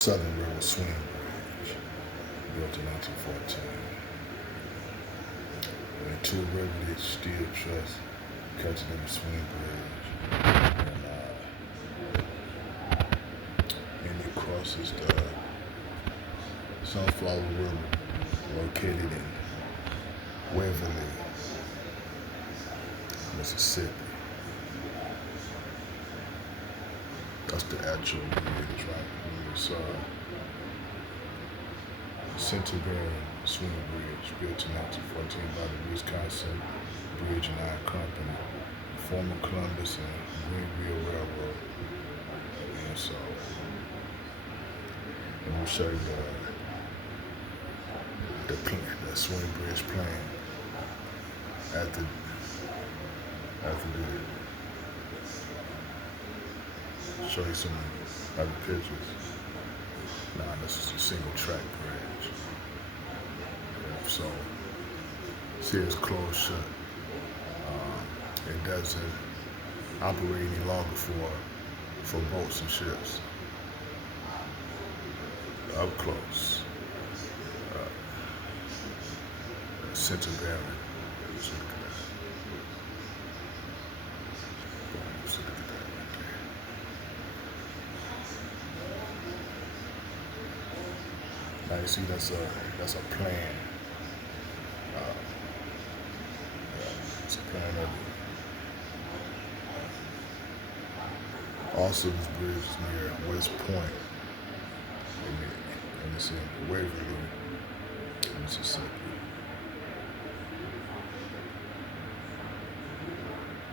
Southern River Swing Bridge, built in 1914. And two Waverly steel truss catching in the swing bridge. And it crosses the Sunflower River, located in Waverly, Mississippi. That's the actual bridge, right? It's center-bearing swing bridge built in 1914 by the Wisconsin Bridge and Iron Company, former Columbus and Greenville Railroad. And so, I'm gonna show you the swing bridge plan after the show you some other pictures. Now this is a single track bridge. So see, it's closed shut. It doesn't operate any longer for boats and ships. Up close. Center bearing. So look at that. So look at that right there. Now you see that's a plan. It's a plan of it. Also, this bridge is near West Point, and it's in Waverly, Mississippi.